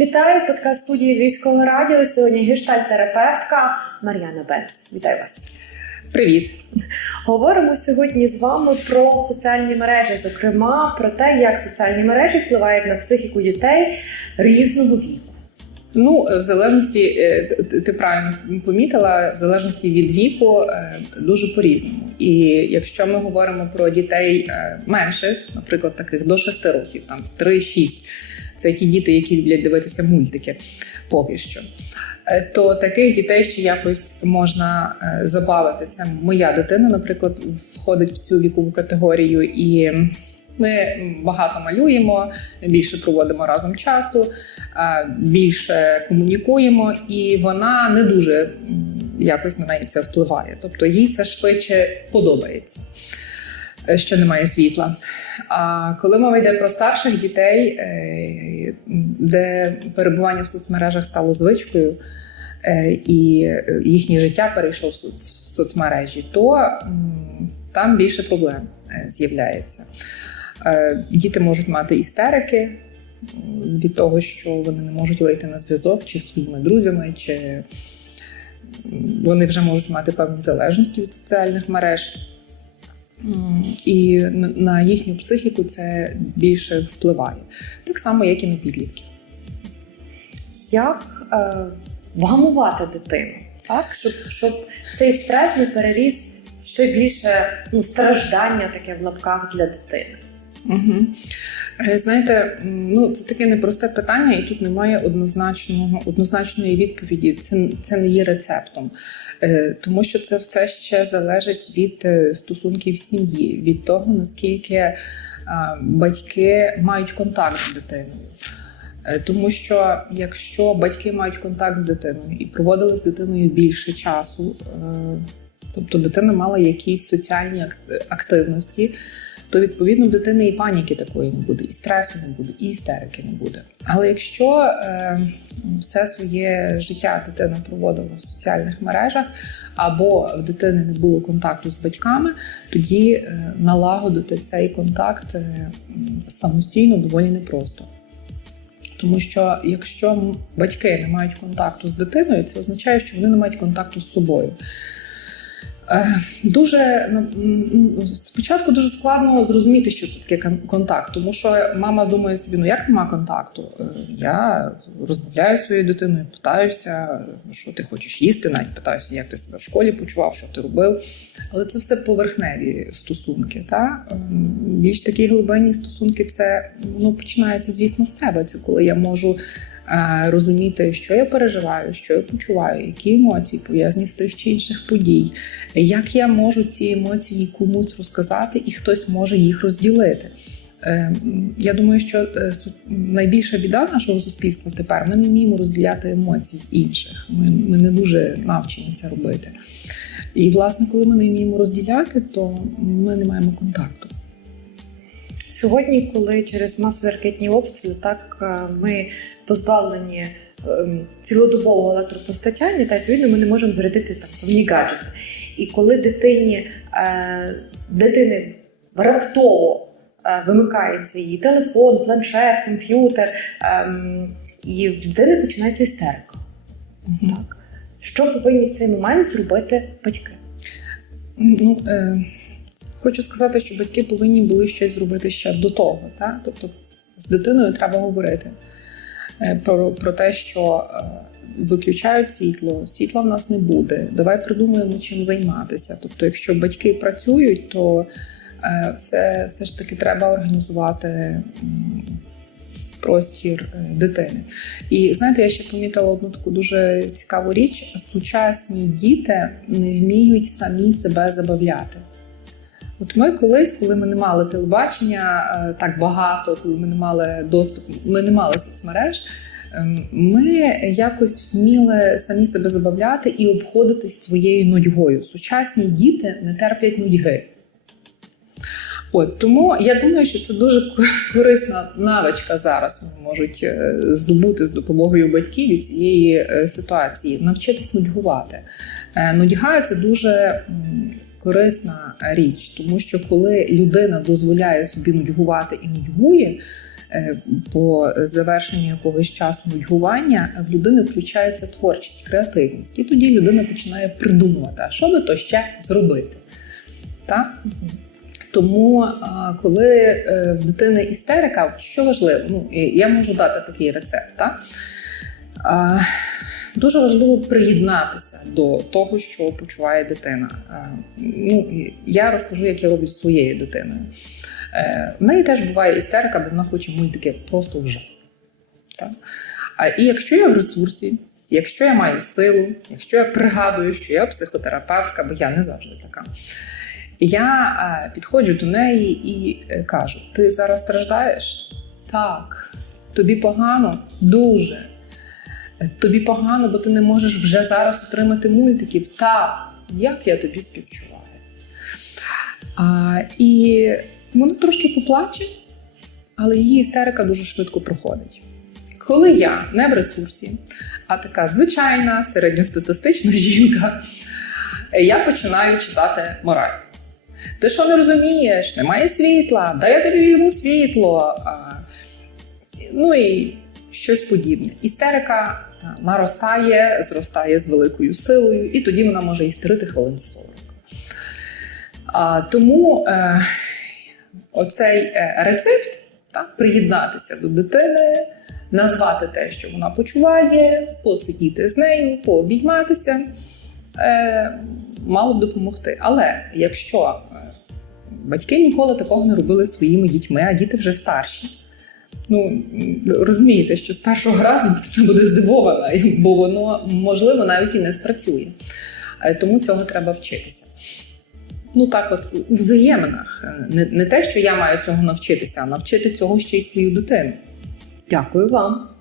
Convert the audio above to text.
Вітаю подкаст студії Львівського радіо. Сьогодні гештальтерапевтка Мар'яна Бенц. Вітаю вас. Привіт. Говоримо сьогодні з вами про соціальні мережі, зокрема про те, як соціальні мережі впливають на психіку дітей різного віку. Ну, в залежності, е, ти- правильно помітила, в залежності від віку е, дуже по-різному. І якщо ми говоримо про дітей е, менших, наприклад, таких до 6 років, там 3-6, це ті діти, які люблять дивитися мультики поки що. е, То таких дітей ще якось можна е, забавити. Це моя дитина, наприклад, входить в цю вікову категорію, і ми багато малюємо, більше проводимо разом часу більше комунікуємо, і вона не дуже якось на неї це впливає. Тобто їй це швидше подобається, е, що немає світла. А коли мова йде про старших дітей, е, де перебування в соцмережах стало звичкою. е, І е, їхнє життя перейшло в соцмережі, то там більше проблем е, з'являється. Е, Діти можуть мати істерики, від того, що вони не можуть вийти на зв'язок чи своїми друзями, чи вони вже можуть мати певні залежності від соціальних мереж. І на- їхню психіку це більше впливає. Так само, як і на підлітків. Як е, вгамувати дитину, так? Щоб, щоб цей стрес не переріс ще більше ну, страждання таке в лапках для дитини. Угу. Знаєте, ну це таке непросте питання, і тут немає однозначного однозначної відповіді. Це, це не є рецептом, Е, тому що це все ще залежить від е, стосунків сім'ї, від того наскільки батьки мають контакт з дитиною. Тому що якщо батьки мають контакт з дитиною і проводили з дитиною більше часу, тобто дитина мала якісь соціальні активності, то відповідно в дитини і паніки такої не буде, і стресу не буде, і істерики не буде. Але якщо е, все своє життя дитина проводила в соціальних мережах, або в дитини не було контакту з батьками, тоді е, налагодити цей контакт е, самостійно доволі непросто. Тому що якщо батьки не мають контакту з дитиною, це означає, що вони не мають контакту з собою. Е, Дуже ну, спочатку дуже складно зрозуміти, що це таке контакт, тому що мама думає собі: ну як нема контакту? Е, Я розмовляю своєю дитиною, питаюся, що ти хочеш їсти, навіть питаюся, як ти себе в школі почував, що ти робив. Але це все поверхневі стосунки. Та? Ем, Більш такі глибинні стосунки це ну, починаються, звісно, з себе. Це коли я можу розуміти, що я переживаю, що я почуваю, які емоції пов'язані з тих чи інших подій, як я можу ці емоції комусь розказати, і хтось може їх розділити. Е, Я думаю, що е, найбільша біда нашого суспільства тепер ми не вміємо розділяти емоцій інших. Ми, ми не дуже навчені це робити. І, власне, коли ми не вміємо розділяти, то ми не маємо контакту. Сьогодні, коли через масові ракетні обстріли, так е, ми позбавлені ем, цілодобового електропостачання, та відповідно ми не можемо зарядити там певні гаджети. І коли дитині е, дитини раптово е, вимикається її телефон, планшет, комп'ютер, ем, і в дитини починається істерика. Так. Що повинні в цей момент зробити батьки? Ну, е, хочу сказати, що батьки повинні були щось зробити ще до того. Та? Тобто з дитиною треба говорити е, про, про те, що е, виключають світло, світла в нас не буде. Давай придумаємо, чим займатися. Тобто, якщо батьки працюють, то е, це все ж таки треба організувати. Простір е, дитини. І знаєте, я ще помітила одну таку дуже цікаву річ: сучасні діти не вміють самі себе забавляти. От ми колись, коли ми не мали телебачення е, так багато, коли ми не мали доступ, ми не мали соцмереж. ем, Ми якось вміли самі себе забавляти і обходитись своєю нудьгою. Сучасні діти не терплять нудьги. От тому я думаю, що це дуже корисна навичка зараз. Вони можуть е, здобути з допомогою батьків від цієї е, ситуації, навчитись нудьгувати. Е, Нудьга це дуже корисна річ, тому що коли людина дозволяє собі нудьгувати і нудьгує, по завершенню якогось часу нудьгування в людини включається творчість, креативність. І тоді людина починає придумувати, а що би то ще зробити. Так? Тому, коли е, в дитини істерика, що важливо, ну, я можу дати такий рецепт. Так? А, Дуже важливо приєднатися до того, що почуває дитина. Ну, я розкажу, як я роблю з своєю дитиною. Е, В неї теж буває істерика, бо вона хоче мультики просто вже. Так? І якщо я в ресурсі, якщо я маю силу, якщо я пригадую, що я психотерапевтка, бо я не завжди така. Я е, підходжу до неї і е, кажу: ти зараз страждаєш? Так. Тобі погано? Дуже. «Е, Тобі погано, бо ти не можеш вже зараз отримати мультиків. Так, як я тобі співчуваю. А, і вона трошки поплаче, але її істерика дуже швидко проходить. Коли я не в ресурсі, а така звичайна середньостатистична жінка, я починаю читати мораль. Ти що не розумієш? Немає світла, да я тобі візьму світло. Ну і щось подібне. Істерика наростає, зростає з великою силою, і тоді вона може істерити хвилин 40. Тому е, оцей е, рецепт так, приєднатися до дитини, назвати те, що вона почуває, посидіти з нею, пообійматися. Е, мало б допомогти. Але якщо е, батьки ніколи такого не робили своїми дітьми, а діти вже старші. Ну розумієте, що з першого разу дитина буде здивована, бо воно можливо навіть і не спрацює. Е, Тому цього треба вчитися. Ну так, от у взаєминах. Е, Не, не те, що я маю цього навчитися, а навчити цього ще й свою дитину. Дякую вам.